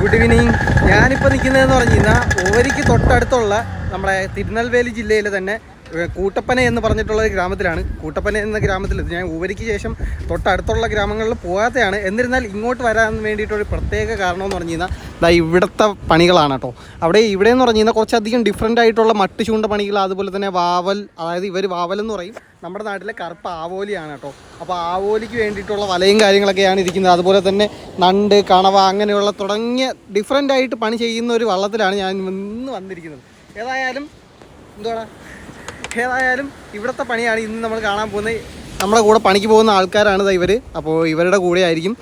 Good evening ഞാനിപ്പോൾ നിൽക്കുന്നതെന്ന് പറഞ്ഞു കഴിഞ്ഞാൽ ഓവരിക്ക് തൊട്ടടുത്തുള്ള നമ്മുടെ തിരുനെൽവേലി ജില്ലയിൽ തന്നെ കൂട്ടപ്പന എന്ന് പറഞ്ഞിട്ടുള്ള ഒരു ഗ്രാമത്തിലാണ്. കൂട്ടപ്പന എന്ന ഗ്രാമത്തിൽ ഞാൻ ഊവരിക്ക് ശേഷം തൊട്ടടുത്തുള്ള ഗ്രാമങ്ങളിൽ പോകാത്തതാണ് എന്നിരുന്നാൽ ഇങ്ങോട്ട് വരാൻ വേണ്ടിയിട്ടൊരു പ്രത്യേക കാരണം എന്ന് പറഞ്ഞു കഴിഞ്ഞാൽ ദാ ഇവിടുത്തെ പണികളാണ് കേട്ടോ. അവിടെ ഇവിടെ എന്ന് പറഞ്ഞു കഴിഞ്ഞാൽ കുറച്ചധികം ഡിഫറെന്റ് ആയിട്ടുള്ള മട്ട് ചൂണ്ട പണികൾ അതുപോലെ തന്നെ വാവൽ അതായത് ഇവർ വാവൽ എന്ന് പറയും. നമ്മുടെ നാട്ടിലെ കറുപ്പ് ആവോലിയാണ് കേട്ടോ. അപ്പോൾ ആവോലിക്ക് വേണ്ടിയിട്ടുള്ള വലയും കാര്യങ്ങളൊക്കെയാണ് ഇരിക്കുന്നത്. അതുപോലെ തന്നെ നണ്ട് കണവ അങ്ങനെയുള്ള തുടങ്ങിയ ഡിഫറെന്റ് ആയിട്ട് പണി ചെയ്യുന്ന ഒരു വള്ളത്തിലാണ് ഞാൻ ഇന്ന് വന്നിരിക്കുന്നത്. ഏതായാലും എന്തുവാടാ? ഏതായാലും ഇവിടുത്തെ പണിയാണ് ഇന്ന് നമ്മൾ കാണാൻ പോകുന്നത്. നമ്മുടെ കൂടെ പണിക്ക് പോകുന്ന ആൾക്കാരാണ് ഇവർ അപ്പോൾ ഇവരുടെ കൂടെ ആയിരിക്കും.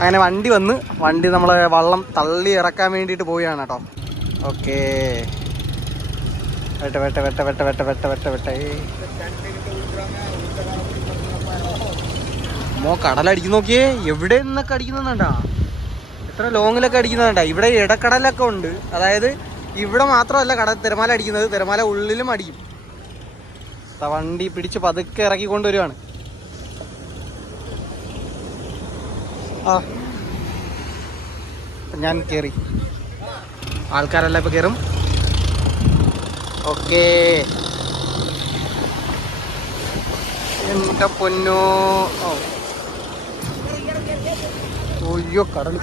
അങ്ങനെ വണ്ടി വന്ന് വണ്ടി നമ്മളെ വള്ളം തള്ളി ഇറക്കാൻ വേണ്ടിയിട്ട് പോവുകയാണ് കേട്ടോ. ഓക്കേ. വെട്ട വെട്ട വെട്ട വെട്ട വെട്ട വെട്ട വെട്ട വെട്ട മോ കടലടിക്ക് നോക്കിയേ. എവിടെ നിന്നൊക്കെ അടിക്കുന്നുണ്ടാ എത്ര ലോങ്ങിലൊക്കെ അടിക്കുന്നുണ്ടാ ഇവിടെ ഇടക്കടലൊക്കെ ഉണ്ട്. അതായത് ഇവിടെ മാത്രമല്ല കടൽ തിരമാല അടിക്കുന്നത്. തിരമാല ഉള്ളിലും അടിക്കും. വണ്ടി പിടിച്ച് പതുക്കെ ഇറക്കി കൊണ്ടുവരുവാണ്. ഞാൻ കയറി ആൾക്കാരെല്ലാം ഇപ്പൊ കയറും ഓക്കേ. എന്റെ പൊന്നോ. ഓയ്യോ കടൽ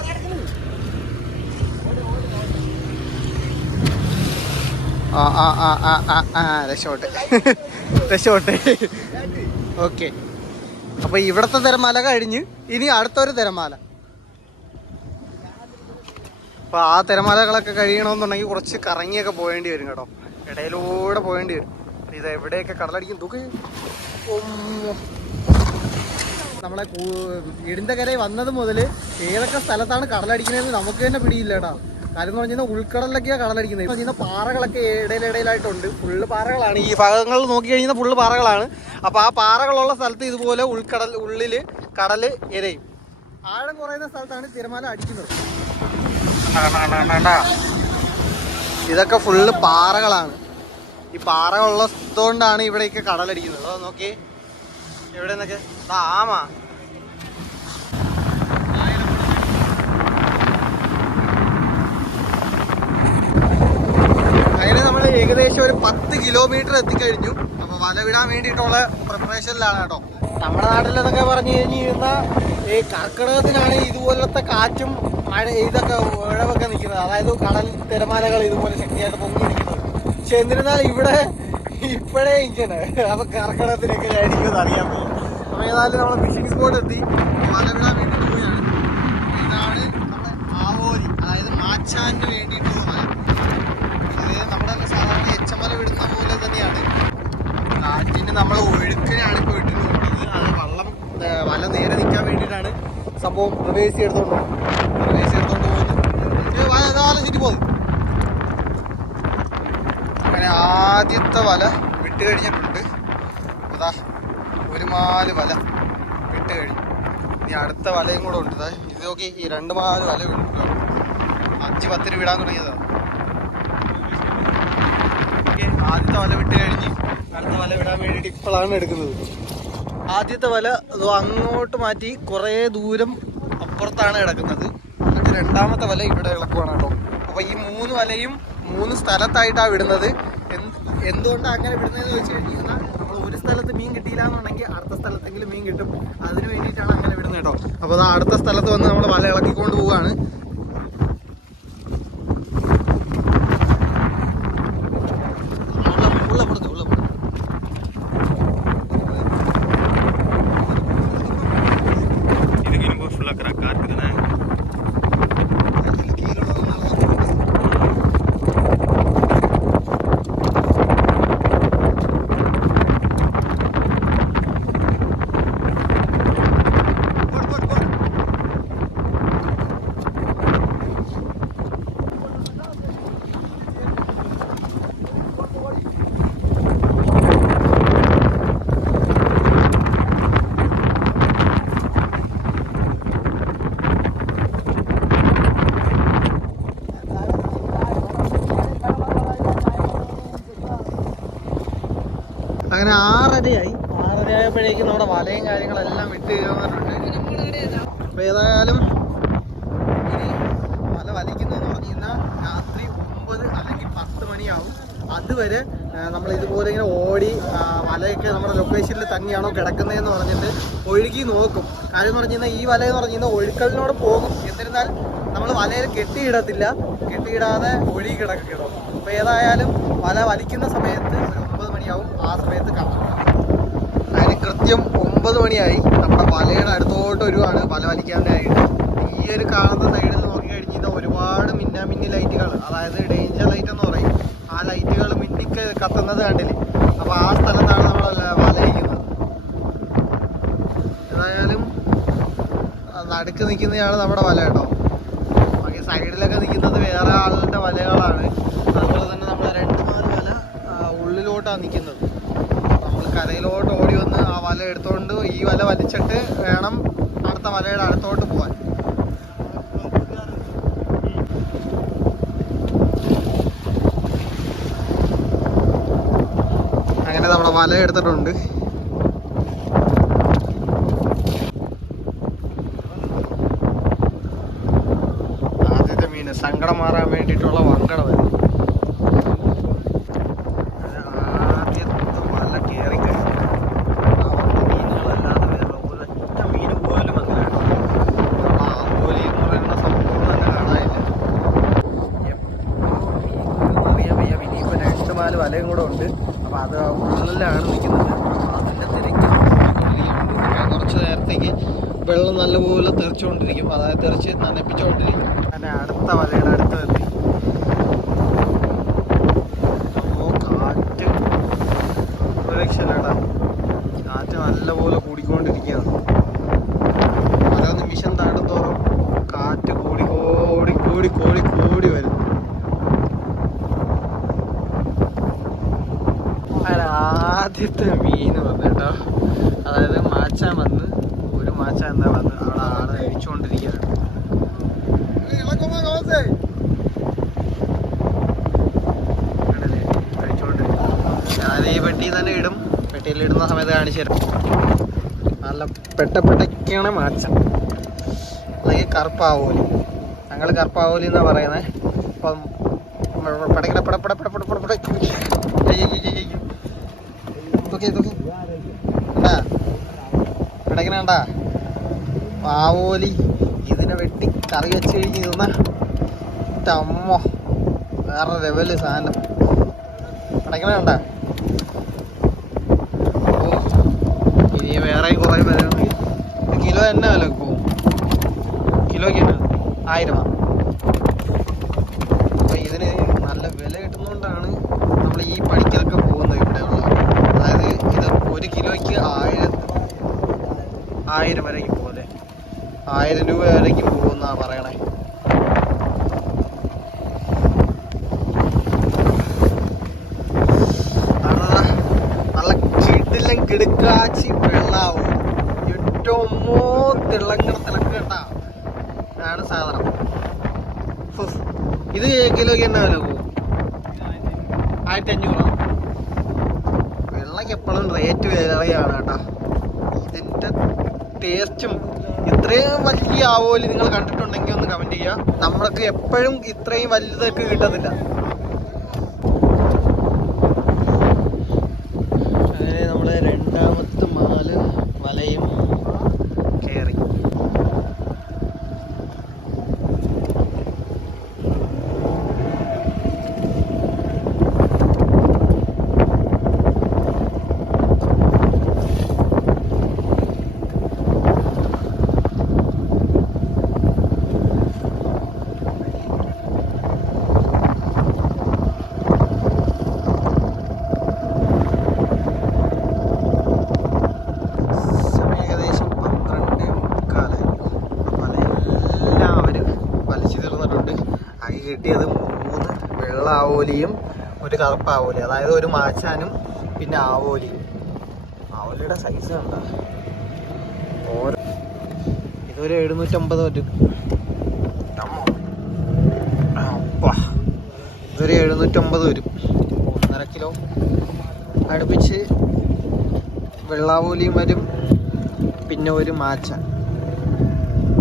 ആ ആ ആ ആ ആ ആ രക്ഷോട്ടെ രക്ഷോട്ടെ ഓക്കെ. അപ്പൊ ഇവിടത്തെ തിരമാല കഴിഞ്ഞ് ഇനി അടുത്തൊരു തിരമാല. അപ്പൊ ആ തിരമാലകളൊക്കെ കഴിയണമെന്നുണ്ടെങ്കിൽ കുറച്ച് കറങ്ങിയൊക്കെ പോകേണ്ടി വരും കേട്ടോ. ഇടയിലൂടെ പോകേണ്ടി വരും. ഇത് എവിടെയൊക്കെ കടലടിക്കും? ഉമ്മ. നമ്മളെ ഇടിന്റെ കരയിൽ വന്നത് മുതൽ ഏതൊക്കെ സ്ഥലത്താണ് കടലടിക്കുന്നതെന്ന് നമുക്ക് തന്നെ പിടിയില്ല കേട്ടോ. കാര്യം എന്ന് പറഞ്ഞാൽ ഉൾക്കടലിലൊക്കെയാണ് കടലടിക്കുന്നത് ഇപ്പൊ പാറകളൊക്കെ ഇടയിലിടയിലായിട്ടുണ്ട്. ഫുള്ള് പാറകളാണ്. ഈ ഭാഗങ്ങൾ നോക്കി കഴിഞ്ഞാൽ ഫുള്ള് പാറകളാണ്. അപ്പോൾ ആ പാറകളുള്ള സ്ഥലത്ത് ഇതുപോലെ ഉൾക്കടൽ ഉള്ളിൽ കടൽ എരയും. ആഴം കുറയുന്ന സ്ഥലത്താണ് തിരമാല അടിക്കുന്നത്. ഇതൊക്കെ ഫുള്ള് പാറകളാണ്. ഈ പാറകളുള്ള ഇതുകൊണ്ടാണ് ഇവിടെയൊക്കെ കടലടിക്കുന്നത്. നോക്കി എവിടെ നിന്നൊക്കെ ആമാ അതിന് നമ്മൾ ഏകദേശം ഒരു പത്ത് കിലോമീറ്റർ എത്തിക്കഴിഞ്ഞു. അപ്പൊ വല വിടാൻ വേണ്ടിയിട്ടുള്ള പ്രിപ്പറേഷനിലാണ് കേട്ടോ. നമ്മുടെ നാട്ടിലെന്നൊക്കെ പറഞ്ഞു കഴിഞ്ഞാൽ ഈ കർക്കിടകത്തിനാണ് ഇതുപോലത്തെ കാറ്റും മഴ ഇതൊക്കെ ഉഴവൊക്കെ നിൽക്കുന്നത്. അതായത് കടൽ തിരമാലകൾ ഇതുപോലെ ശക്തിയായിട്ട് പൊങ്ങി നിൽക്കുന്നത് പക്ഷെ എന്നിരുന്നാൽ ഇവിടെ ഇപ്പോഴേ ഇങ്ങനെ. അപ്പൊ കർക്കിടകത്തിനൊക്കെ ആയിരിക്കും അറിയാൻ പറ്റും. അപ്പൊ ഏതായാലും നമ്മൾ ഫിഷിംഗ് സ്പോട്ട് എത്തി. വല വിടാൻ വേണ്ടി പോവുകയാണ്. ഇതാണ് നമ്മുടെ ആവോലി അതായത് മാച്ചാന് വേണ്ടിയിട്ടുള്ള വല ഇത് നമ്മുടെ സാധാരണ എച്ചമല വിടുന്ന പോലെ തന്നെയാണ്. കാറ്റിന് നമ്മൾ ഒഴുക്കിനാണ് ഇപ്പോൾ ഇട്ടിട്ട് പോകുന്നത്. അത് വള്ളം വല നേരെ നിൽക്കാൻ വേണ്ടിയിട്ടാണ് സംഭവം റിവേഴ്സ് എടുത്തോണ്ട് പോകുന്നത്. റിവേഴ്സ് എടുത്തോണ്ട് പോകുന്നു ചുറ്റി പോകുന്നു അങ്ങനെ ആദ്യത്തെ വല വിട്ട് കഴിഞ്ഞിട്ടുണ്ട്. അതാ ഒരു മാൽ വല വിട്ട് കഴിഞ്ഞു. ഇനി അടുത്ത വലയും കൂടെ ഉണ്ട്. ഇത് നോക്കി ഈ രണ്ട് മാൽ വല വിട്ടു അഞ്ച് പത്തിന് വിടാൻ തുടങ്ങിയതാണ് ആദ്യത്തെ വല വിട്ട് കഴിഞ്ഞ് അടുത്ത വല വിടാൻ വേണ്ടിയിട്ട് ഇപ്പോഴാണ് എടുക്കുന്നത്. ആദ്യത്തെ വല അങ്ങോട്ട് മാറ്റി കുറേ ദൂരം അപ്പുറത്താണ് കിടക്കുന്നത്. എന്നിട്ട് രണ്ടാമത്തെ വല ഇവിടെ ഇളക്കുവാണ് കേട്ടോ. അപ്പൊ ഈ മൂന്ന് വലയും മൂന്ന് സ്ഥലത്തായിട്ടാണ് വിടുന്നത്. എന്ത് എന്തുകൊണ്ടാണ് അങ്ങനെ വിടുന്നതെന്ന് വെച്ച് കഴിഞ്ഞാൽ നമ്മൾ ഒരു സ്ഥലത്ത് മീൻ കിട്ടിയില്ല എന്നുണ്ടെങ്കിൽ അടുത്ത സ്ഥലത്തെങ്കിലും മീൻ കിട്ടും. അതിന് വേണ്ടിയിട്ടാണ് അങ്ങനെ വിടുന്നത് കേട്ടോ. അപ്പോൾ അത് അടുത്ത സ്ഥലത്ത് വന്ന് നമ്മൾ വല ഇളക്കിക്കൊണ്ട് പോവുകയാണ്. അങ്ങനെ ആറരയായി. ആറരയായപ്പോഴേക്കും നമ്മുടെ വലയും കാര്യങ്ങളെല്ലാം വിട്ട് തന്നിട്ടുണ്ട് അപ്പോൾ ഏതായാലും വല വലിക്കുന്നതെന്ന് പറഞ്ഞാൽ രാത്രി ഒമ്പത് അല്ലെങ്കിൽ പത്ത് മണിയാവും. അതുവരെ നമ്മൾ ഇതുപോലെ ഇങ്ങനെ ഓടി വലയൊക്കെ നമ്മുടെ ലൊക്കേഷനിൽ തന്നെയാണോ കിടക്കുന്നതെന്ന് പറഞ്ഞിട്ട് ഒഴുകി നോക്കും. കാര്യം എന്ന് പറഞ്ഞാൽ ഈ വല എന്ന് പറഞ്ഞു ഒഴുക്കലിനോട് പോകും. എന്നിരുന്നാൽ നമ്മൾ വലയിൽ കെട്ടിയിടത്തില്ല. കെട്ടിയിടാതെ ഒഴുകി കിടക്കും അപ്പോൾ ഏതായാലും വല വലിക്കുന്ന സമയത്ത് ആ സമയത്ത് കാണാം അതിന് കൃത്യം ഒമ്പത് മണിയായി. നമ്മുടെ വലയുടെ അടുത്തോട്ട് വരുവാണ് വല വലിക്കാനായിട്ട് ഈ ഒരു കാണുന്ന സൈഡിൽ നോക്കി കഴിഞ്ഞാൽ ഒരുപാട് മിന്നാമിന്നി ലൈറ്റുകൾ അതായത് ഡേഞ്ചർ ലൈറ്റ് എന്ന് പറയും. ആ ലൈറ്റുകൾ മിന്നി കത്തുന്നത് കണ്ടില്ലേ? അപ്പോൾ ആ സ്ഥലത്താണ് നമ്മൾ വലയിക്കുന്നത്. ഏതായാലും നടുക്ക് നിൽക്കുന്നതാണ് നമ്മുടെ വല കേട്ടോ. ബാക്കി സൈഡിലൊക്കെ നിൽക്കുന്നത് വേറെ ആളുടെ വലകളാണ്. അതുപോലെ തന്നെ നമ്മൾ രണ്ട് നാല് വല ഉള്ളിലോട്ടാണ് നിൽക്കുന്നത്. കരയിലോട്ട് ഓടി വന്ന് ആ വല എടുത്തോണ്ട് ഈ വല വലിച്ചിട്ട് വേണം അടുത്ത വലയുടെ അടുത്തോട്ട് പോകാൻ അങ്ങനെ നമ്മുടെ വല എടുത്തിട്ടുണ്ട്. ആദ്യത്തെ മീന് സങ്കടം മാറാൻ വേണ്ടിയിട്ടുള്ള വങ്കട വരും ആദ്യത്തെ വല കയറി കഴിഞ്ഞു അവിടുത്തെ മീനുകളല്ലാതെ വേറെ ഒരൊറ്റ മീന് പോലും വന്നില്ല കേട്ടോ. നമ്മൾ ആവോലി എന്ന് പറയുന്ന സംഭവം തന്നെ കാണാനില്ല എപ്പോഴും മീനുകൾ അറിയാൻ വയ്യ പിന്നെ ഇപ്പൊ രണ്ട് നാല് വലയും കൂടെ ഉണ്ട്. അപ്പോൾ അത് ഉള്ളിലാണ് നിൽക്കുന്നത്. അതിന്റെ തിരക്ക് കുറച്ച് നേരത്തേക്ക് വെള്ളം നല്ലപോലെ തെറിച്ചുകൊണ്ടിരിക്കും. അതായത് തെറിച്ച് നനപ്പിച്ചുകൊണ്ടിരിക്കും. അങ്ങനെ അടുത്ത വലയുടെ അടുത്ത് എത്തി. കാറ്റ്. കാറ്റ് നല്ലപോലെ കൂടിക്കൊണ്ടിരിക്കുകയാണ്. ഓരോ നിമിഷം താണ്ടുന്തോറും കാറ്റ് കൂടി കൂടി കൂടി കൂടി കൂടി വരും അങ്ങനെ ആദ്യത്തെ മീൻ കേട്ടോ അതായത് മാച്ച വന്ന് ഒരു മാച്ച എന്താ വന്ന് അവിടെ ആടെ അഴിച്ചുകൊണ്ടിരിക്കുകയാണ്. ഞാൻ തന്നെ ഇടും പെട്ടിയിൽ ഇടുന്ന സമയത്ത് കാണിച്ചു തരാം നല്ല പെട്ട പെട്ടയ്ക്കാണ് മാച്ച അല്ലെങ്കിൽ കറുപ്പാവോലി ഞങ്ങൾ കറുപ്പാവോലി എന്നാ പറയുന്നത് അപ്പം പടക്കട പട പട പട പിടക്കണണ്ട പാവോലി. ഇതിനെ വെട്ടി കറി വെച്ച് കഴിഞ്ഞ് ഇരുന്ന അമ്മ വേറെ ലെവൽ സാധനം. അടയ്ക്കണ വേണ്ട. ഇനി വേറെ കുറേ വരണമെങ്കിൽ കിലോ തന്നെ വില പോവും കിലോയ്ക്ക് തന്നെ ആയിരം അപ്പൊ ഇതിന് നല്ല വില കിട്ടുന്നതുകൊണ്ടാണ് നമ്മൾ ഈ പണിക്കൊക്കെ പോകുന്നത് ഇവിടെയുള്ള അതായത് ഇത് ഒരു കിലോയ്ക്ക് ആയിരം ആയിരം വരേക്ക് അല്ലേ ആയിരം രൂപ വരേക്ക് പോകുന്നാ പറയണേ. നല്ല കിടിലം കിടുക്കാച്ചി വെള്ളാവും ഏറ്റവും മോ തിളങ്ങണ തിളക്കട്ടാ ആണ് സാധനം. ഇത് കിലോയ്ക്ക് എന്നാ വില പോകും ആയിരത്തി അഞ്ഞൂറാണ് വെള്ളയ്ക്ക് എപ്പോഴും റേറ്റ് വേറെയാണ് കേട്ടാ ഇതിന്റെ ടേസ്റ്റും ഇത്രയും വലിയ ആവോലി നിങ്ങൾ കണ്ടിട്ടുണ്ടെങ്കിൽ ഒന്ന് കമന്റ് ചെയ്യുക. നമ്മൾക്ക് എപ്പോഴും ഇത്രയും വലുതൊക്കെ കിട്ടത്തില്ല അങ്ങനെ നമ്മൾ രണ്ടാമത്തെ മാൽ വലയും കയറി സമയം ഏകദേശം പന്ത്രണ്ട് മുക്കാലായി അപ്പോൾ എല്ലാവരും വലിച്ചു തീർന്നിട്ടുണ്ട് ആകെ കിട്ടിയത് മൂന്ന് വെള്ള ആവോലിയും ഒരു കറുപ്പ് ആവോലി അതായത് ഒരു മാച്ചാനും പിന്നെ ആവോലിയും ആവോലിയുടെ സൈസ് കണ്ടോ? ഓരോ ഇതൊരു എഴുന്നൂറ്റമ്പത് വരും. ഇതൊരു എഴുന്നൂറ്റമ്പത് വരും ഒന്നര കിലോ. അടുപ്പിച്ച് വെള്ളാവൂലിയും വരും. പിന്നെ ഒരു മാച്ച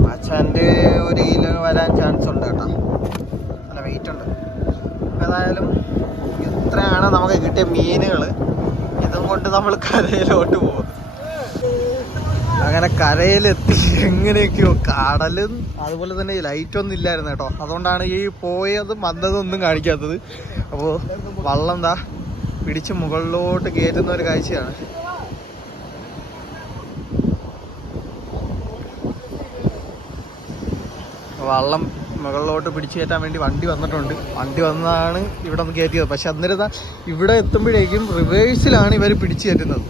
മാച്ചാന്റെ ഒരു കിലോ വരാൻ ചാൻസ് ഉണ്ട് കേട്ടോ നല്ല വെയിറ്റ് ഉണ്ട് ഏതായാലും ഇത്രയാണ് കിട്ടിയ മീനുകൾ ഇതും കൊണ്ട് നമ്മൾ കരയിലോട്ട് പോകും അങ്ങനെ കരയിലെത്തി. എങ്ങനെയൊക്കെയോ കടലും അതുപോലെ തന്നെ ലൈറ്റ് ഒന്നും ഇല്ലായിരുന്നു കേട്ടോ. അതുകൊണ്ടാണ് ഈ പോയതും വന്നതും ഒന്നും കാണിക്കാത്തത്. അപ്പോൾ വള്ളം എന്താ പിടിച്ച് മുകളിലോട്ട് കയറ്റുന്ന ഒരു കാഴ്ചയാണ്. വള്ളം മുകളിലോട്ട് പിടിച്ചു കയറ്റാൻ വേണ്ടി വണ്ടി വന്നിട്ടുണ്ട്. വണ്ടി വന്നതാണ് ഇവിടെ ഒന്ന് കയറ്റിയത്. പക്ഷെ അന്നേരം ഇവിടെ എത്തുമ്പോഴേക്കും റിവേഴ്സിലാണ് ഇവർ പിടിച്ചു കയറ്റുന്നത്.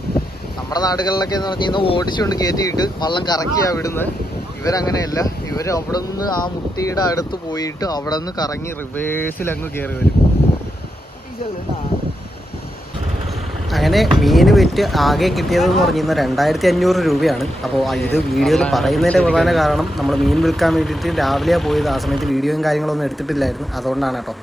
നമ്മുടെ നാടുകളിലൊക്കെ എന്ന് പറഞ്ഞു കഴിഞ്ഞാൽ ഓടിച്ചുകൊണ്ട് കയറ്റിയിട്ട് വള്ളം കറക്കിയാണ് വിടുന്നത്. ഇവരങ്ങനെയല്ല. ഇവർ അവിടെ നിന്ന് ആ മുട്ടിയുടെ അടുത്ത് പോയിട്ട് അവിടെ നിന്ന് കറങ്ങി റിവേഴ്സിൽ അങ്ങ് കയറി വരും. അങ്ങനെ മീൻ വിറ്റ് ആകെ കിട്ടിയതെന്ന് പറഞ്ഞു രണ്ടായിരത്തി അഞ്ഞൂറ് രൂപയാണ്. അപ്പോൾ ഇത് വീഡിയോയിൽ പറയുന്നതിന്റെ പ്രധാന കാരണം നമ്മൾ മീൻ വിൽക്കാൻ വേണ്ടിയിട്ട് രാവിലെ പോയത് ആ സമയത്ത് വീഡിയോയും കാര്യങ്ങളൊന്നും എടുത്തിട്ടില്ലായിരുന്നു. അതുകൊണ്ടാണ് കേട്ടോ.